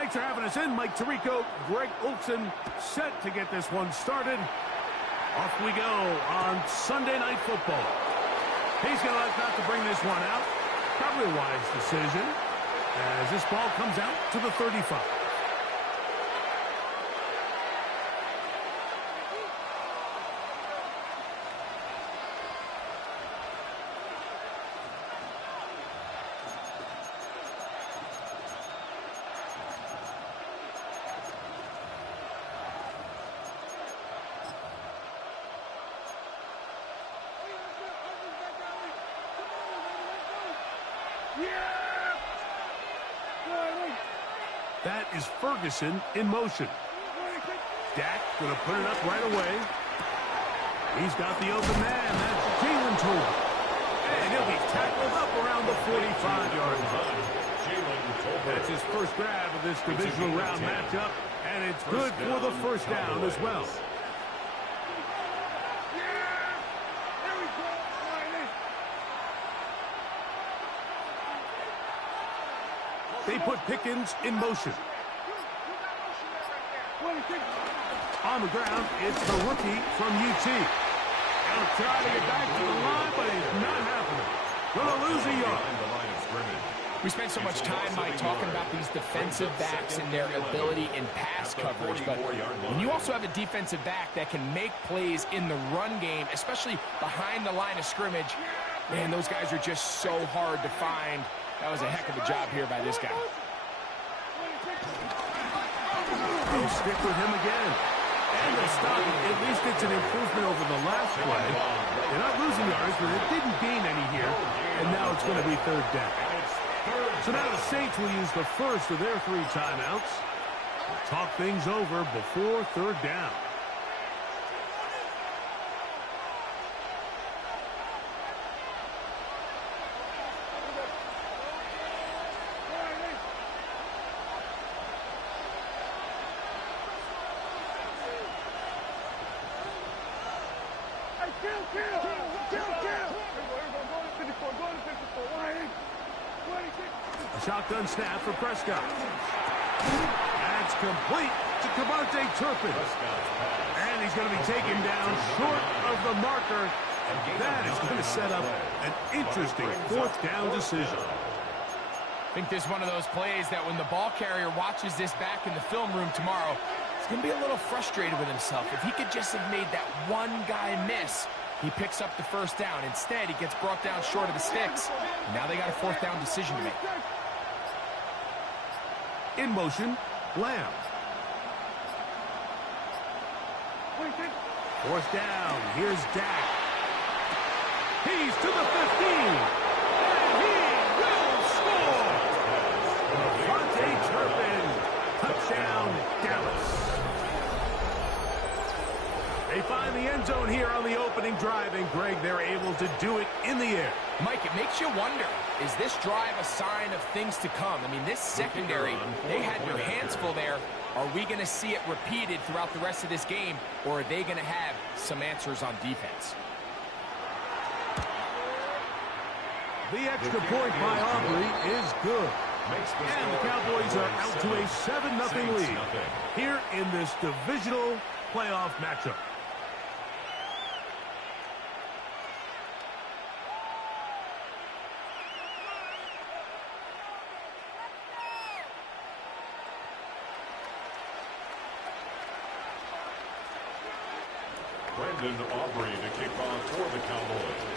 Thanks for having us in, Mike Tirico. Greg Olson set to get this one started. Off we go on Sunday Night Football. He's going to like not to bring this one out. Probably a wise decision as this ball comes out to the 35. That is Ferguson in motion. Dak going to put it up right away. He's got the open man. That's Jalen Tolbert. And he'll be tackled up around the 45-yard line. That's his first grab of this divisional round matchup, and it's good for the first down as well. They put Pickens in motion. On the ground, it's the rookie from UT. He'll try to get back to the line, but it's not happening. Going to lose a yard. We spent so much time, Mike, talking about these defensive backs and their ability in pass coverage. But when you also have a defensive back that can make plays in the run game, especially behind the line of scrimmage, man, those guys are just so hard to find. That was a heck of a job here by this guy. They'll stick with him again. And they'll stop him. At least it's an improvement over the last play. They're not losing yards, but it didn't gain any here. And now it's going to be third down. So now the Saints will use the first of their 3 timeouts. Talk things over before third down. A shotgun snap for Prescott. That's complete to Cavante Turpin. And he's going to be taken down short of the marker. That is going to set up an interesting fourth down decision. I think this is one of those plays that when the ball carrier watches this back in the film room tomorrow, he's going to be a little frustrated with himself. If he could just have made that one guy miss, he picks up the first down. Instead, he gets brought down short of the sticks. Now they got a fourth down decision to make. In motion, Lamb. Fourth down. Here's Dak. He's to the 15. And he will score. Cavante Turpin. Touchdown, Dallas. They find the end zone here on the opening drive, and Greg, they're able to do it in the air. Mike, it makes you wonder, is this drive a sign of things to come? I mean, this secondary, they had their hands full there. Are we going to see it repeated throughout the rest of this game, or are they going to have some answers on defense? The extra point by Aubrey is good. And the Cowboys are out to a 7-0 lead here in this divisional playoff matchup. Brandon Aubrey to kick off for the Cowboys.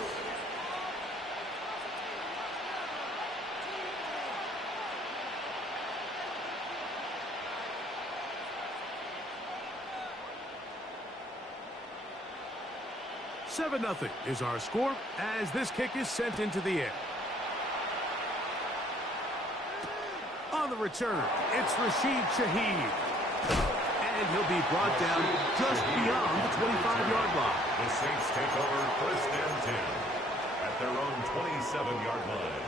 $7-0 is our score as this kick is sent into the air. On the return, it's Rashid Shaheed. And he'll be brought down just beyond the 25-yard line. The Saints take over first and 10 at their own 27-yard line.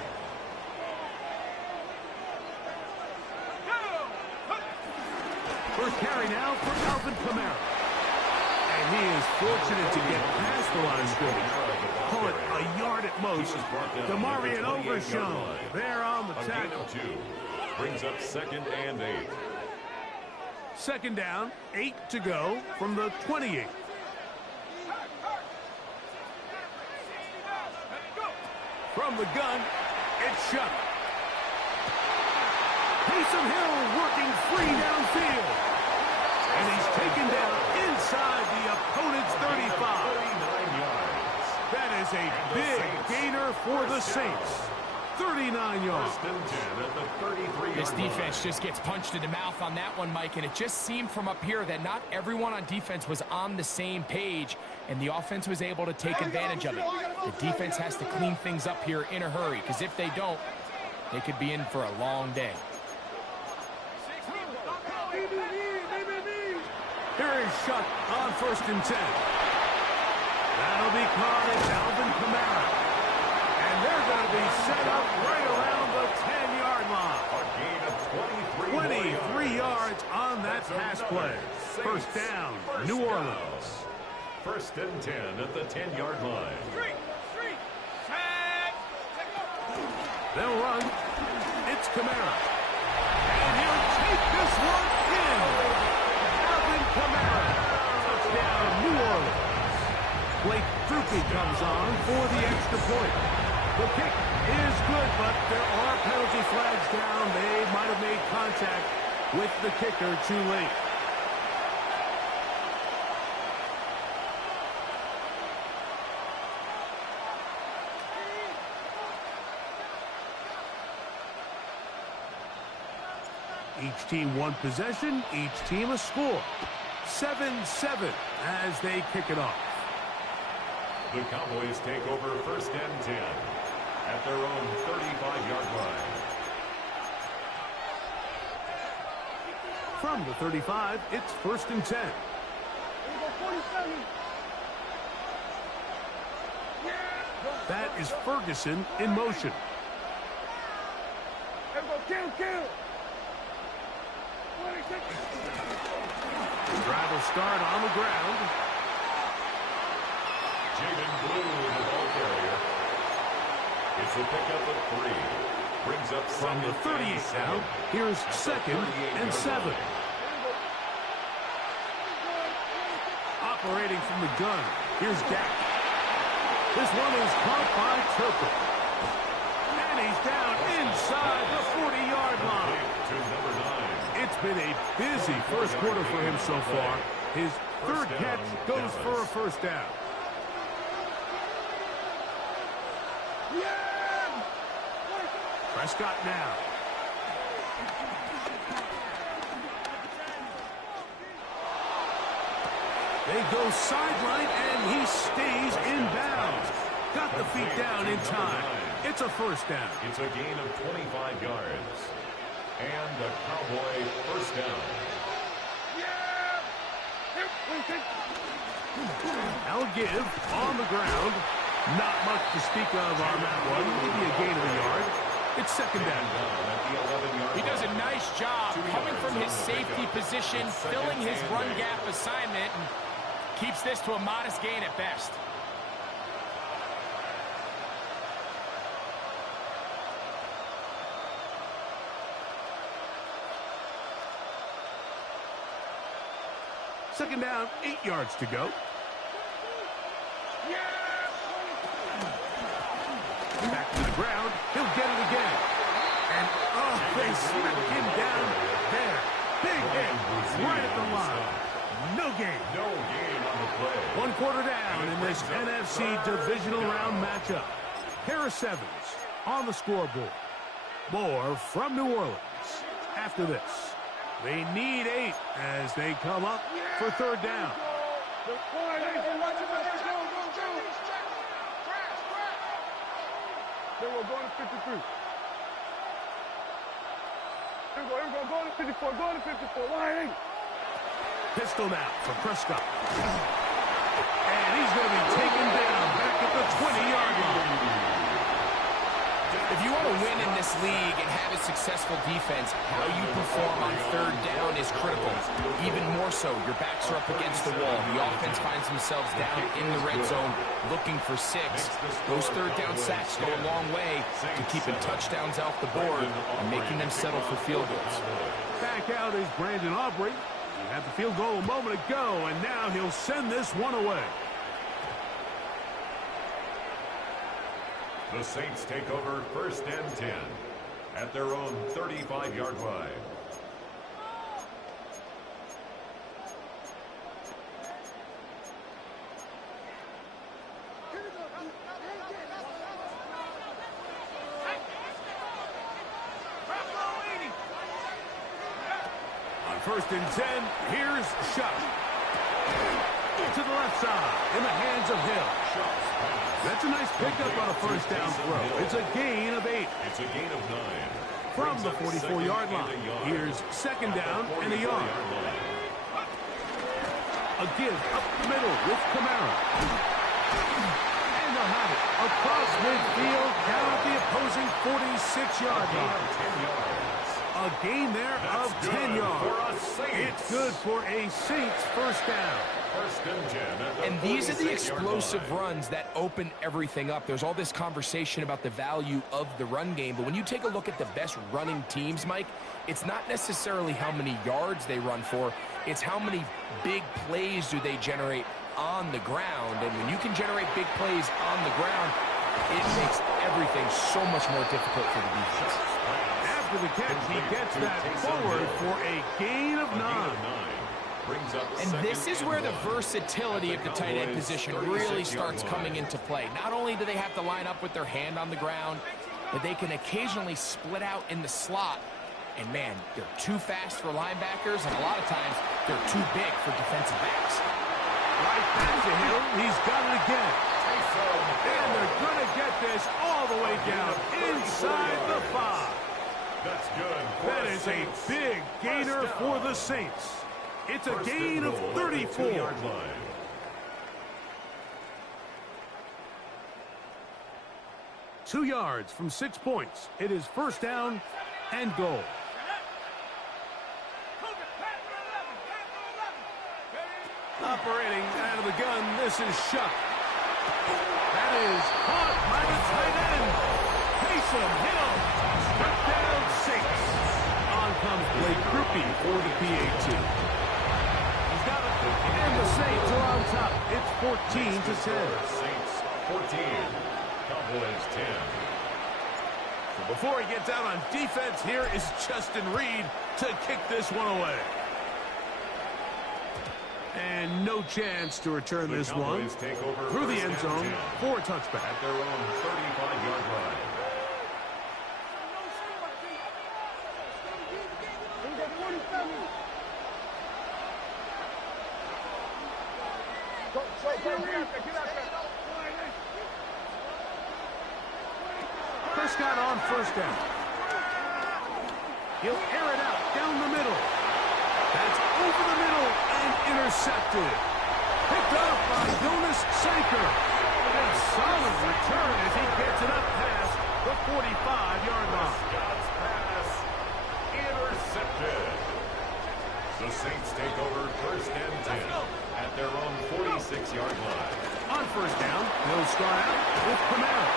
First carry now for Alvin Kamara. And he is fortunate to get past the line of scrimmage. Call it a yard at most. DeMarion Overshown there on the tackle. Brings up 2nd and 8. Second down, 8 to go from the 28. From the gun, it's shut. Taysom Hill working free downfield. And he's taken down inside the opponent's 35. 39 yards. That is a big gainer for the Saints. 39 yards. First and 10 at the 33-yard This defense just gets punched in the mouth on that one, Mike, and it just seemed from up here that not everyone on defense was on the same page, and the offense was able to take advantage of it. The defense has to clean things up here in a hurry, because if they don't, they could be in for a long day. Here is shot on 1st and 10. That'll be caught at Alvin Kamara. And they're going to be set up right around the 10-yard line. A gain of 23 yards on that pass play. First down, New Orleans. First and 10 at the 10-yard line. They'll run. It's Kamara. And he'll take this one in. Alvin Kamara. Touchdown, New Orleans. Blake Drupi comes on for the extra point. The kick is good, but there are penalty flags down. They might have made contact with the kicker too late. Each team one possession, each team a score. 7-7 as they kick it off. The Cowboys take over first and 10 at their own 35-yard line. From the 35, it's 1st and 10. That is Ferguson in motion. Drive will start on the ground. Jaden Blue, the ball carrier. It's a pickup of 3. Brings up From the 38 now, here's 2nd and 7. Operating from the gun, here's Dak. This one is caught by Turpin. And he's down inside the 40-yard line. To number 9. It's been a busy first quarter for him so far. His third catch goes for a first down. Prescott now. They go sideline, and he stays in bounds. Got the feet down in time. It's a first down. It's a gain of 25 yards. And a Cowboy first down. I'll give on the ground. Not much to speak of on that one. Maybe a gain of a yard. It's second down. He does a nice job coming from his safety position, filling his run gap assignment, and keeps this to a modest gain at best. Second down, 8 yards to go. Back to the ground. He'll get it again. And, oh, they smack him down there. Big hit right at the line. No gain. No gain on the play. 1 quarter down in this NFC divisional round matchup. Harris Evans on the scoreboard. More from New Orleans after this. They need 8 as they come up for third down. They will go to 53. Here we go, go to 54, go to 54, line 8. Pistol now for Prescott. And he's going to be taken down back at the 20-yard line. If you want to win in this league and have a successful defense, how you perform on third down is critical. Even more so, your backs are up against the wall. The offense finds themselves down in the red zone looking for 6. Those third down sacks go a long way to keeping touchdowns off the board and making them settle for field goals. Back out is Brandon Aubrey. He had the field goal a moment ago, and now he'll send this one away. The Saints take over 1st and 10 at their own 35-yard line. On 1st and 10, here's Shuck. To the left side, in the hands of Hill. That's a nice pickup on a 1st down throw. It's a gain of 8. It's a gain of 9. From the 44-yard line, here's 2nd down and a yard. A give up the middle with Kamara. And they'll have it across midfield down at the opposing 46-yard line. A gain there of 10 yards. It's good for a Saints 1st down. And these are the explosive runs that open everything up. There's all this conversation about the value of the run game, but when you take a look at the best running teams, Mike, it's not necessarily how many yards they run for, it's how many big plays do they generate on the ground. And when you can generate big plays on the ground, it makes everything so much more difficult for the defense. After the catch, he gets that forward for a gain of 9. And this is where the versatility of the tight end position really starts coming into play. Not only do they have to line up with their hand on the ground, but they can occasionally split out in the slot. And man, they're too fast for linebackers, and a lot of times they're too big for defensive backs. Right back to Hill. He's got it again. And they're going to get this all the way down inside the 5. That's good. That is a big gainer for the Saints. It's a gain of 34. 2 yards from 6 points. It is 1st down and goal. Operating out of the gun, this is Shuck. That is caught by the tight end. Taysom Hill. Struck down 6. On comes Blake Grupe for the PAT. And the Saints are on top. It's 14-10. Saints 14, Cowboys 10. So before he gets out on defense, here is Justin Reed to kick this one away. And no chance to return this one through the end zone for a touchback. At their own 35-yard line. Prescott on 1st down. He'll air it out down the middle. That's over the middle and intercepted. Picked up by Jonas Sanker. A solid return as he gets it up past the 45-yard line. Scott's pass intercepted. The Saints take over 1st and 10 at their own 46-yard line. On 1st down, they'll start out with Kamara.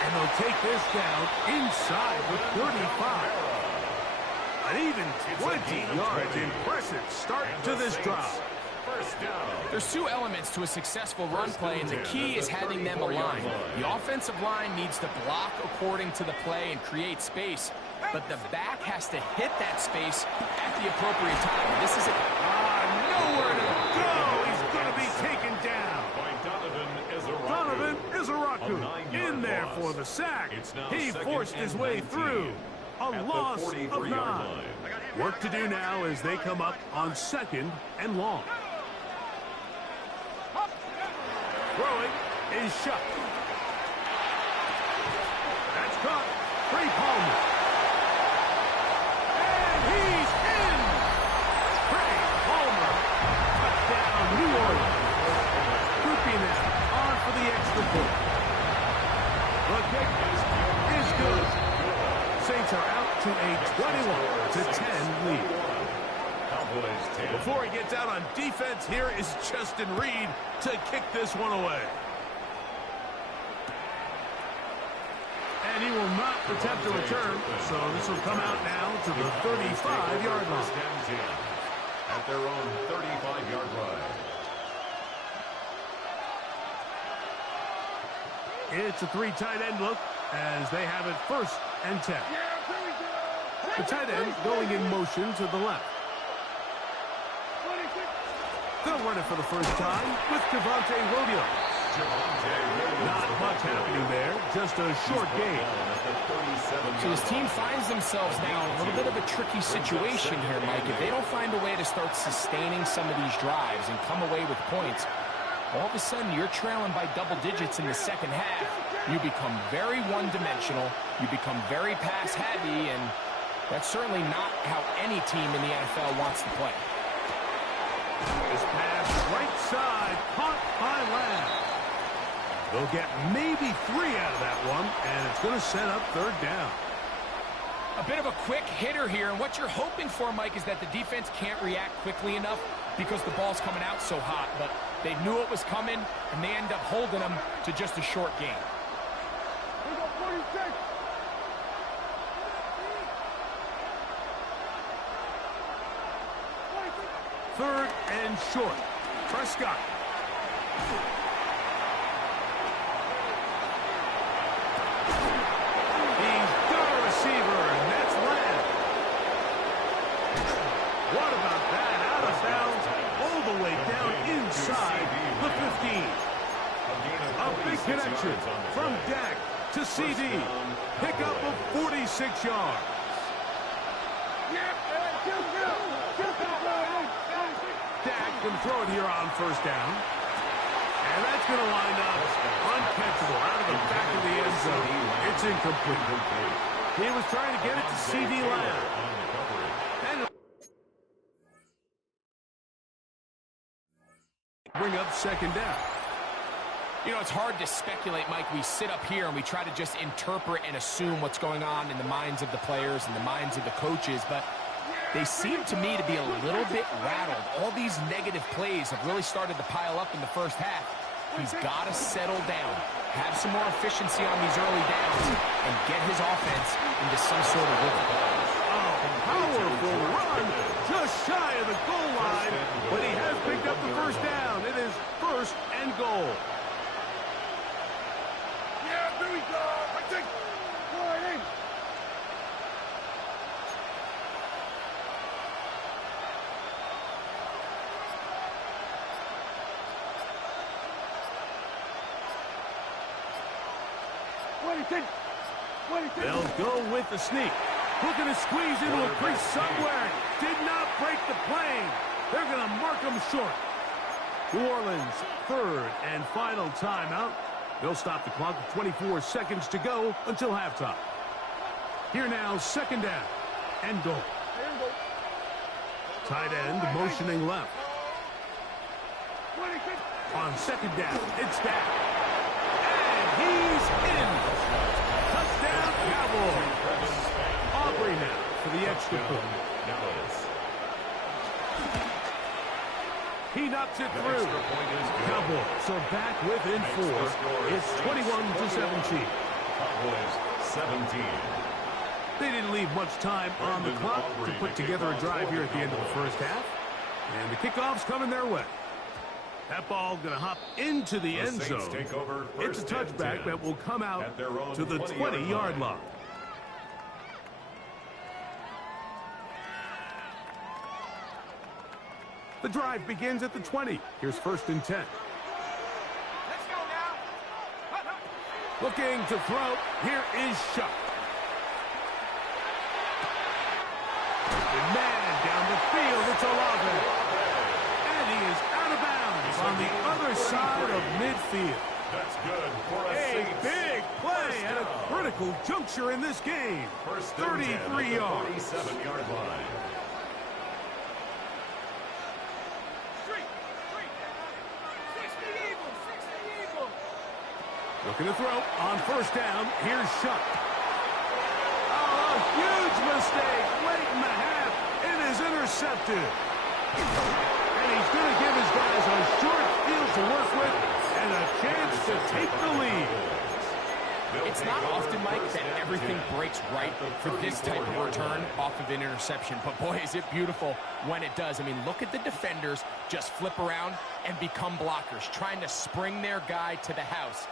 And they'll take this down inside the 35. An even 20 yards. Impressive start to this drive. There's 2 elements to a successful run play, and the key is having them aligned. The offensive line needs to block according to the play and create space, but the back has to hit that space at the appropriate time. This is nowhere to go. He's going to be taken down. Donovan Izaraku in there for the sack. He forced his way through. A loss of 9. Work to do now as they come up on 2nd and long. Throwing is Shuck. That's caught. Trey Palmer. And he's in. Trey Palmer. Touchdown, New Orleans. Groupie now on for the extra point. The kick defense here is Justin Reed to kick this one away. And he will not attempt to return, so this will come out now to the 35-yard line. At their own 35-yard line. It's a three tight end look as they have it 1st and 10. The tight end going in motion to the left. They'll run it for the first time with Javonte Williams. Not much happening there, just a short gain. So this team finds themselves now in a little bit of a tricky situation here, Mike. If they don't find a way to start sustaining some of these drives and come away with points, all of a sudden you're trailing by double digits in the second half. You become very one-dimensional. You become very pass-heavy, and that's certainly not how any team in the NFL wants to play. This pass right side, caught by Lamb. They'll get maybe 3 out of that one, and it's going to set up 3rd down. A bit of a quick hitter here, and what you're hoping for, Mike, is that the defense can't react quickly enough because the ball's coming out so hot, but they knew it was coming, and they end up holding them to just a short gain. 3rd and short. Prescott. He's got a receiver, and that's Lamb. What about that? Out of bounds, all the way down inside the 15. A big connection from Dak to CD. Pickup of 46 yards. Dak can throw it here on 1st down. And that's going to wind up uncatchable out of the back of the end zone. It's incomplete. He was trying to get it to CD Lamb. And bring up 2nd down. You know, it's hard to speculate, Mike. We sit up here and we try to just interpret and assume what's going on in the minds of the players and the minds of the coaches, but they seem to me to be a little bit rattled. All these negative plays have really started to pile up in the first half. He's got to settle down, have some more efficiency on these early downs, and get his offense into some sort of rhythm. Powerful run, just shy of the goal line, but he has picked up the 1st down. It is 1st and goal. Yeah, here we go. I take one. They'll go with the sneak. Looking to squeeze into a crease somewhere. Did not break the plane. They're going to mark him short. New Orleans, 3rd and final timeout. They'll stop the clock with 24 seconds to go until halftime. Here now, 2nd down and goal. Tight end motioning left. On 2nd down, it's Dak. And he's in. Touchdown, Cowboys. Aubrey now for the extra point. He knocks it through. Cowboys are back within 4. It's 21-17. Cowboys 17. They didn't leave much time on the clock to put together a drive here at the end of the first half. And the kickoff's coming their way. That ball going to hop into the end zone. It's a touchback that will come out to the 20-yard line. The drive begins at the 20. Here's 1st and 10. Let's go now. Looking to throw. Here is Shuck. Man down the field. It's Olave. And he is out of bounds on the other side of midfield. That's good for a big play at a critical juncture in this game. 33 yards. 47-yard line. Looking to throw on 1st down. Here's Shuck. Oh, a huge mistake late in the half. It is intercepted. And And he's going to give his guys a short field to work with and a chance to take the lead. It's not often, Mike, that everything breaks right for this type of return off of an interception. But, boy, is it beautiful when it does. I mean, look at the defenders just flip around and become blockers, trying to spring their guy to the house.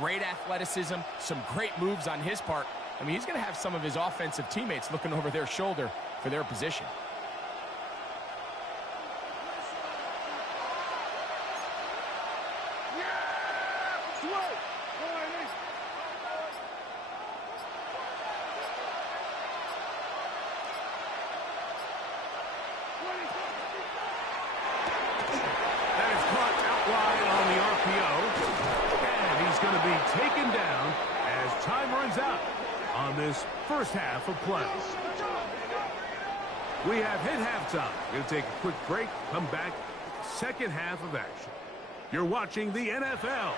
Great athleticism, some great moves on his part. I mean, he's going to have some of his offensive teammates looking over their shoulder for their position. Taken down as time runs out on this first half of play. We have hit halftime. We're going to take a quick break, come back, second half of action. You're watching the NFL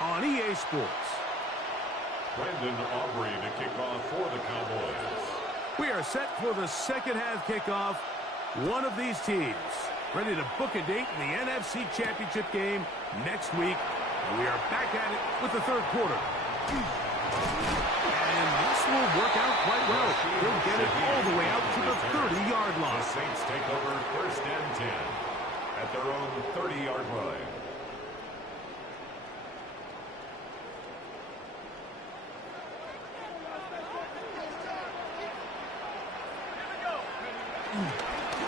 on EA Sports. Brandon Aubrey to kick off for the Cowboys. We are set for the second half kickoff. One of these teams ready to book a date in the NFC Championship game next week. We are back at it with the third quarter. And this will work out quite well. They'll get it all the way out to the 30-yard line. The Saints take over first and 10 at their own 30-yard line.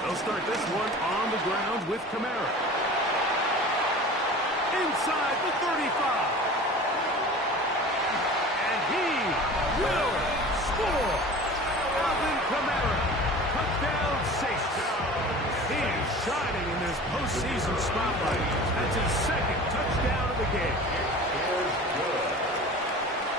They'll start this one on the ground with Kamara. Inside the 35. And he will score. Alvin Kamara. Touchdown Saints. He is shining in this postseason spotlight. That's his second touchdown of the game.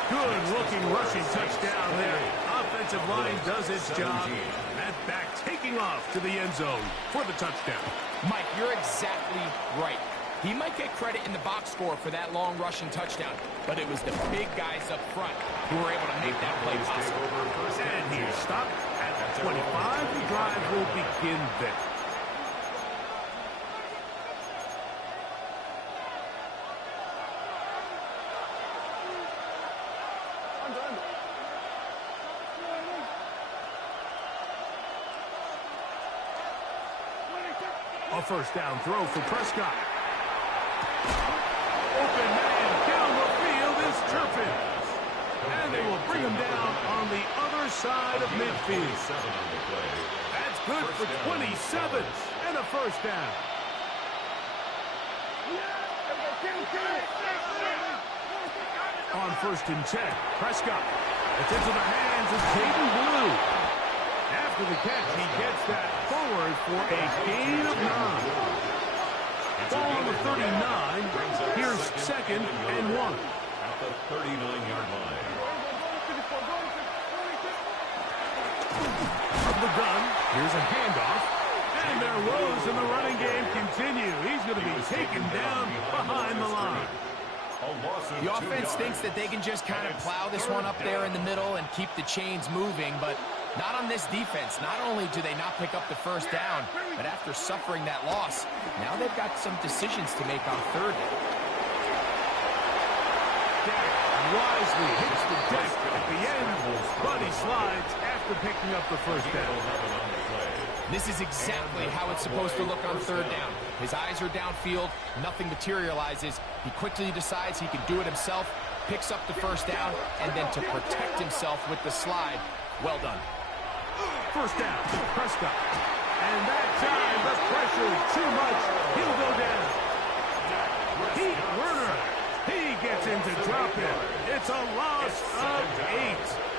Good-looking rushing touchdown there. Offensive line does its job. That back taking off to the end zone for the touchdown. Mike, you're exactly right. He might get credit in the box score for that long rushing touchdown, but it was the big guys up front who were able to make that play possible. And he's stopped at the 25. The drive will begin there. A first down throw for Prescott. Open man down the field is Turpin. And they will bring him down on the other side of midfield. That's good for 27 and a first down. On first and 10, Prescott. It's into the hands of Jaden Blue. After the catch, he gets that forward for a gain of 9. Ball on the 39. Here's second and 1. At the 39-yard line. From the gun, here's a handoff. And their woes in the running game continue. He's going to be taken down behind the line. The offense thinks that they can just kind of plow this one up there in the middle and keep the chains moving, but not on this defense. Not only do they not pick up the first down, but after suffering that loss, now they've got some decisions to make on third down. Dak wisely hits the deck at the end, but he slides after picking up the first down. This is exactly how it's supposed to look on third down. His eyes are downfield, nothing materializes. He quickly decides he can do it himself, picks up the first down, and then to protect himself with the slide, well done. First down, Prescott. And that time, the pressure too much. He'll go down. Pete Werner. He gets into drop it. It's a loss of 8.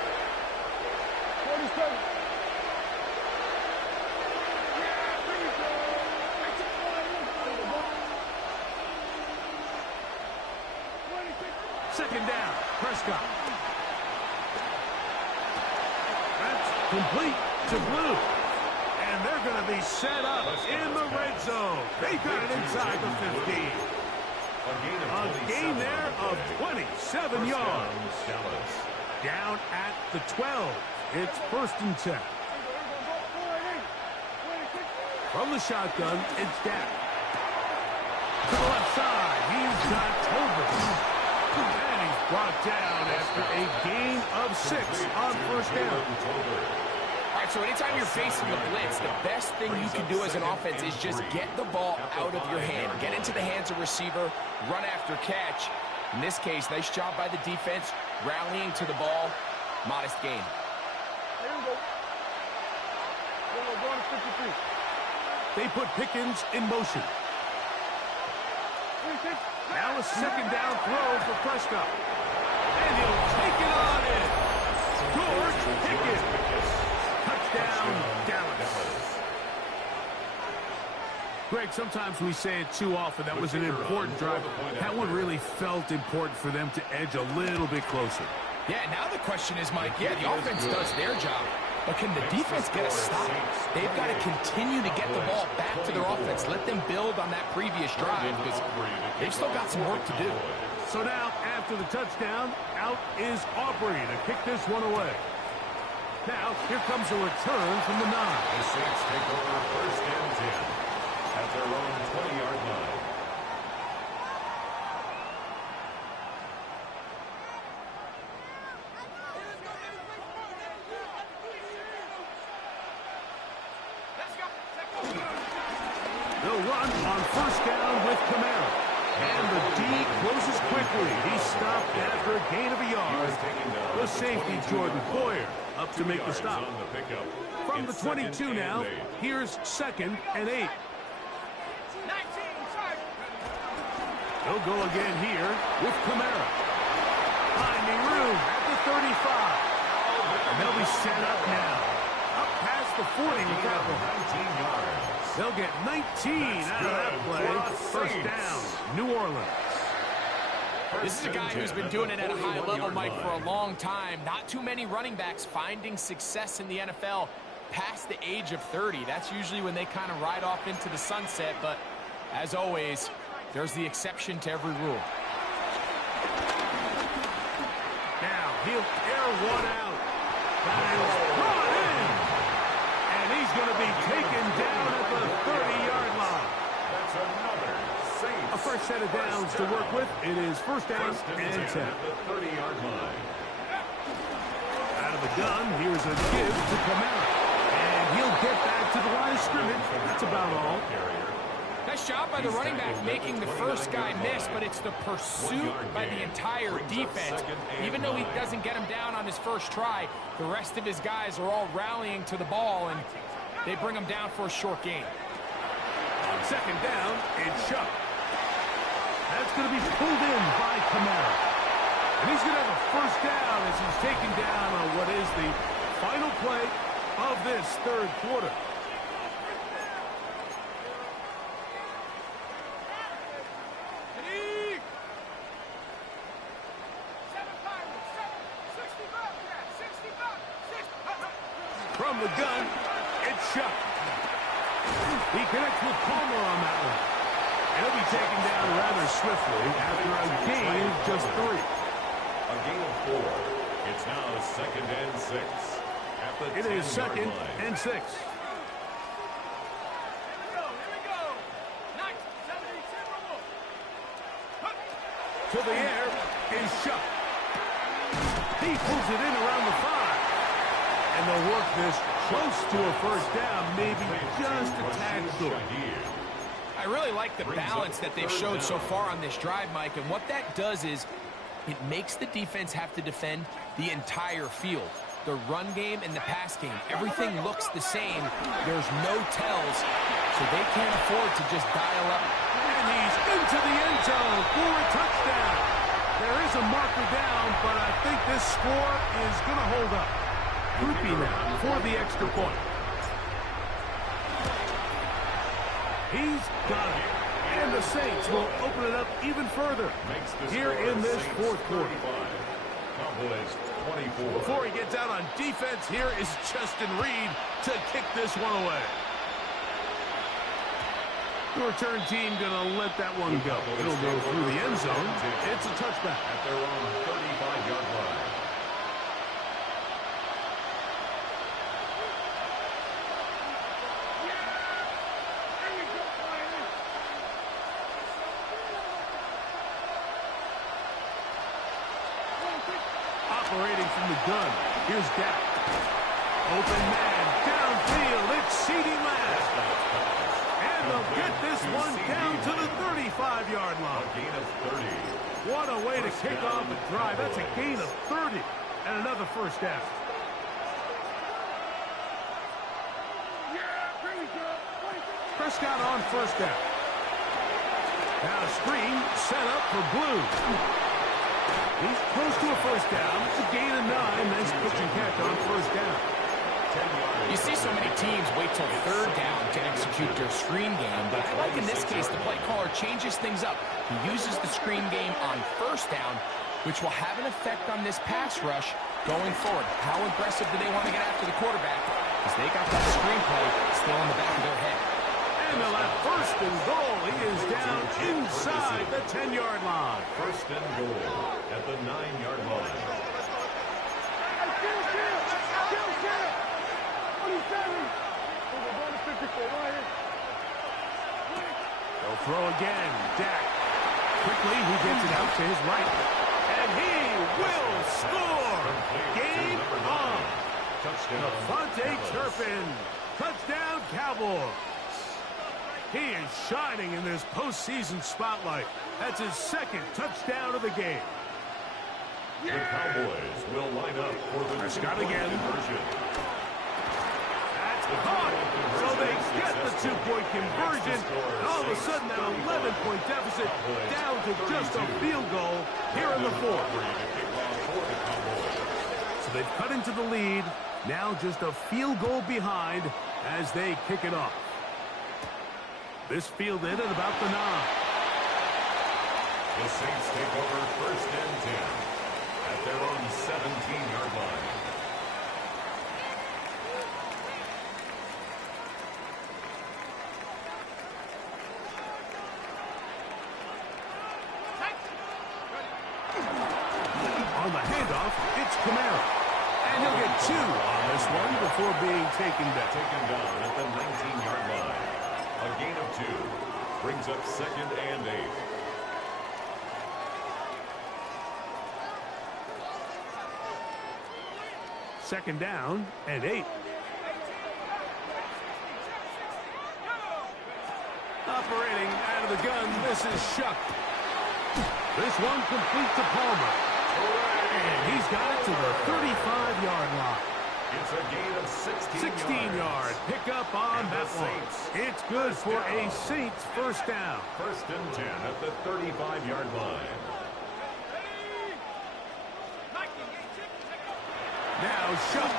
Second down, Prescott. That's complete to Blue. And they're going to be set up in the red zone. They got it inside the 15. A gain there of 27 yards. Down at the 12. It's first and 10. From the shotgun, it's Dak. outside. He's got Tolbert. And he's brought down after a gain of 6 on first down. All right, so anytime you're facing the blitz, the best thing you can do as an offense is just get the ball out of your hand. Get into the hands of receiver, run after catch. In this case, nice job by the defense, rallying to the ball. Modest gain. Here we go. Go on to 53. They put Pickens in motion. Now a second down throw for Prescott. And he'll take it on in. George Pickens. Touchdown, Dallas. Greg, sometimes we say it too often. That was an important drive. That one really felt important for them to edge a little bit closer. Yeah, now the question is, Mike, yeah, the offense does their job, but can the defense get a stop? They've got to continue to get the ball back to their offense. Let them build on that previous drive because they've still got some work to do. So now, after the touchdown, out is Aubrey to kick this one away. Now, here comes a return from the 9. The Saints take over first and 10 at their own 20-yard line. They'll run on first down with Camara. And the D closes quickly. He's stopped after a gain of a yard. The safety, Jordan Boyer, up to make the stop. From the 22 now, here's 2nd and 8. He'll go again here with Camara. Finding room at the 35. And they'll be set up now. Up past the 40 with that one. 19 yards. They'll get 19 out of that play. First down, New Orleans. This is a guy who's been doing it at a high level, Mike, for a long time. Not too many running backs finding success in the NFL past the age of 30. That's usually when they kind of ride off into the sunset, but as always, there's the exception to every rule. Now, he'll air one out. That is brought in. And he's going to be taken down at the 30-yard line. That's another Saints. A fresh set of downs to work with. It is first down and 10. At the 30-yard line. Out of the gun, here's a give to Camara. And he'll get back to the line of scrimmage. That's about all. Nice job by the running back making the first guy miss, but it's the pursuit by the entire defense. Even though he doesn't get him down on his first try, the rest of his guys are all rallying to the ball, and they bring him down for a short gain. On second down, it's Shuck. That's going to be pulled in by Camara. And he's going to have a first down as he's taken down on what is the final play of this third quarter. From the gun, it's Shuck. He connects with Palmer on that one. And he'll be taken down rather swiftly after a gain of just 3. A gain of 4. It's now 2nd and 6. At the It is 10-yard 2nd line. and 6. To the air is Shuck. He pulls it in around the 5. And they'll work this close to a first down, maybe just a tad short. I really like the balance that they've showed so far on this drive, Mike, and what that does is it makes the defense have to defend the entire field. The run game and the pass game, everything looks the same. There's no tells, so they can't afford to just dial up. And he's into the end zone for a touchdown. There is a marker down, but I think this score is going to hold up. Groupie now for the extra point. He's got it. And the Saints will open it up even further here in this fourth quarter. Cowboys 24. Before he gets out on defense, here is Justin Reed to kick this one away. The return team going to let that one go. It'll go through the end zone. It's a touchback. At their own 35-yard line. operating from the gun. Here's Dak. Open man, downfield. It's CeeDee Lamb. And they'll get this one down to the 35-yard line. A gain of 30. What a way to kick off the drive. That's a gain of 30 and another first down. Prescott on first down. Now a screen set up for Blue. He's close to a first down. It's a gain of 9. Nice pitch and catch on first down. You see so many teams wait till third down to execute their screen game, but I like in this case the play caller changes things up. He uses the screen game on first down, which will have an effect on this pass rush going forward. How aggressive do they want to get after the quarterback? Because they got that screenplay still in the back of their head. And they'll have first and goal. He is down inside the 10-yard line. First and goal at the 9-yard line. They'll throw again. Dak. Quickly, he gets it out to his right. And he will score. Game on. Touchdown. Devontae Turpin. Touchdown, Cowboys. He is shining in this postseason spotlight. That's his second touchdown of the game. The Cowboys will line up for the Prescott two-point again. conversion. That's caught. So they get the two-point conversion. And all of a sudden, that 11-point deficit down to just a field goal here in the fourth. So they've cut into the lead. Now just a field goal behind as they kick it off. This fielded at about the 9. The Saints take over first and 10 at their own 17-yard line. On the handoff, it's Kamara. And he'll get 2 on this one before being taken down. Taken down at the 19-yard line. A gain of 2 brings up second and 8. Second down and 8. Operating out of the gun, this is Shuck. This one complete to Palmer. And he's got it to the 35-yard line. It's a gain of 16 yard pickup on that one. It's good for a Saints first down. First and 10 at the 35-yard line. Now Shuck.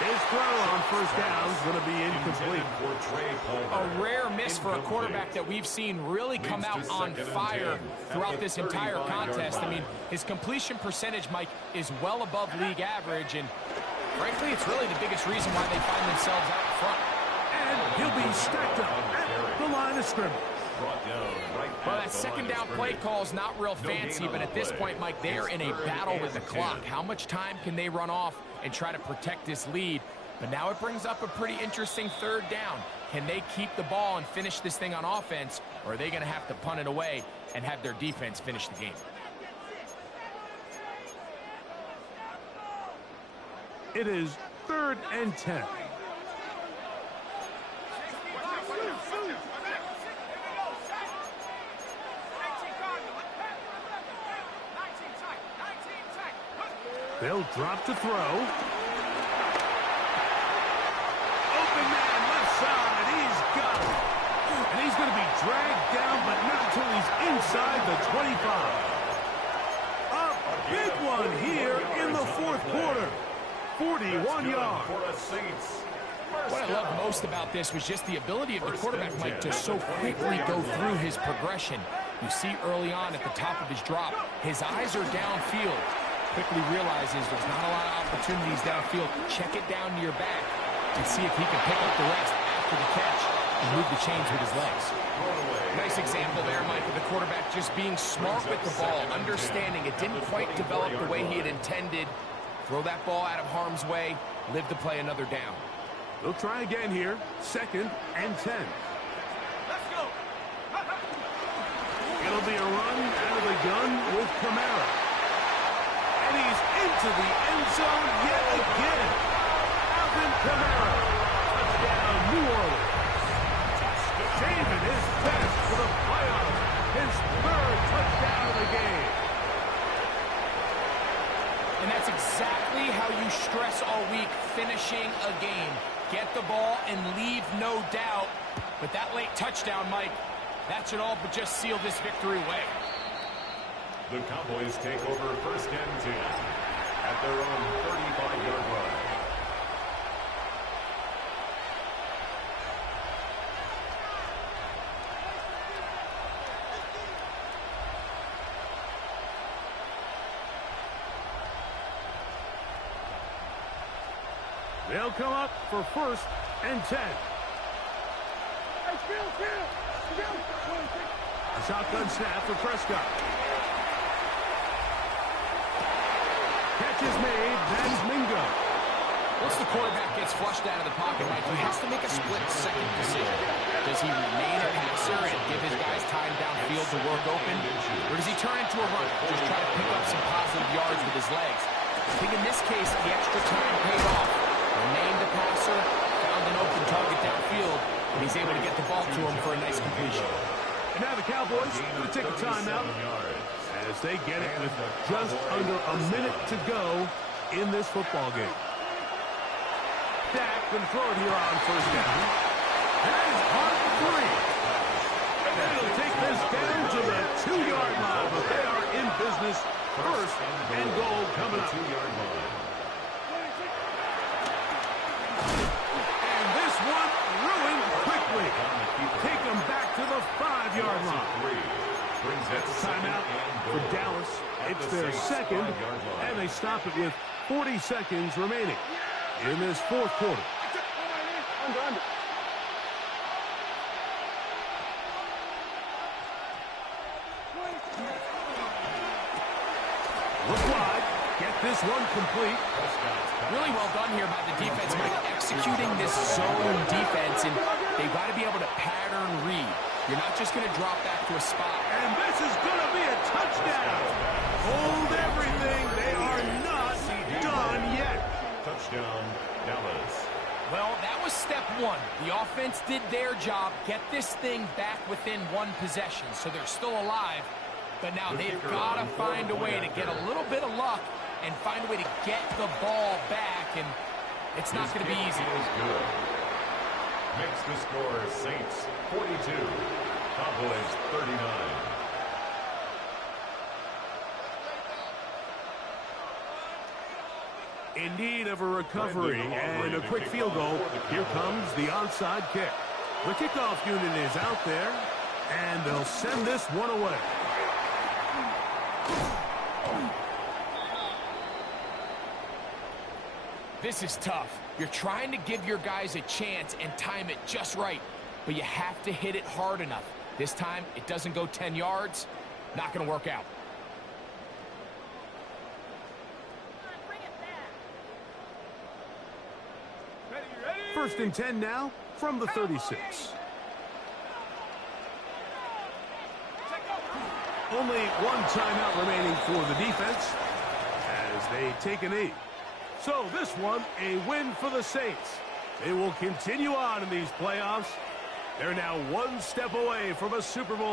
His throw on first down is going to be incomplete. A rare miss for a quarterback that we've seen really come out on fire throughout this entire contest. I mean, his completion percentage, Mike, is well above league average, and frankly, it's really the biggest reason why they find themselves out in front. And he'll be stacked up at the line of scrimmage. Well, that second down play call is not real fancy, but at this point, Mike, they are in a battle with the clock. How much time can they run off and try to protect this lead? But now it brings up a pretty interesting third down. Can they keep the ball and finish this thing on offense, or are they going to have to punt it away and have their defense finish the game? It is 3rd and 10. They'll drop to throw. Open man, left side. He's got it. And he's going to be dragged down, but not until he's inside the 25. A big one here in the fourth quarter. 41 yards. What I love most about this was just the ability of the quarterback, Mike, to so quickly go through his progression. You see early on at the top of his drop, his eyes are downfield. Quickly realizes there's not a lot of opportunities downfield. Check it down to your back and see if he can pick up the rest after the catch and move the chains with his legs. Nice example there, Mike, of the quarterback just being smart with the ball, understanding it didn't quite develop the way he had intended. Throw that ball out of harm's way, live to play another down. They'll try again here. 2nd and 10. Let's go. It'll be a run out of the gun with Kamara. And And he's into the end zone yet again. Alvin Kamara. Touchdown, New Orleans. Saving his best for the playoffs. His third touchdown of the game. And that's exactly how you stress all week, finishing a game. Get the ball and leave no doubt. But that late touchdown, Mike, that should all but just seal this victory away. The Cowboys take over 1st and 10 at their own 35-yard line. They'll come up for 1st and 10. A shotgun snap for Prescott. Catch is made. That's Mingo. Once the quarterback gets flushed out of the pocket, Mike, he has to make a split-second decision. Does he remain a passer and give his guys time downfield to work open? Or does he turn into a runner, just try to pick up some positive yards with his legs? I think in this case, the extra time paid off. Remained a passer, found an open target downfield, and he's able to get the ball to him for a nice completion. And now the Cowboys going to take a timeout as they get it with just under a minute to go in this football game. Dak can throw it here on 1st down. That is part 3. They'll take this down to the 2-yard line, but they are in business. 1st and goal coming up. 2-yard line. And this one ruined quickly. Take them back to the 5-yard line. Timeout for Dallas. It's their 2nd, and they stop it with 40 seconds remaining in this 4th quarter. Under. Look wide. Get this one complete. Really well done here by the defense, Mike, executing this zone defense, and they've got to be able to pattern read. You're not just going to drop back to a spot. And this is going to be a touchdown. Hold everything. They are not done yet. Touchdown, Dallas. Well, that was step 1. The offense did their job, get this thing back within 1 possession, so they're still alive. But now they've got to find a way to get a little bit of luck and find a way to get the ball back, and it's not going to be easy. Good. Makes the score Saints 42, Cowboys 39. In need of a recovery and a quick field goal. Here comes the onside kick. The kickoff unit is out there, and they'll send this one away. This is tough. You're trying to give your guys a chance and time it just right, but you have to hit it hard enough. This time, it doesn't go 10 yards. Not going to work out. First and 10 now from the 36. Only one timeout remaining for the defense as they take a knee. So this one, a win for the Saints. They will continue on in these playoffs. They're now one step away from a Super Bowl.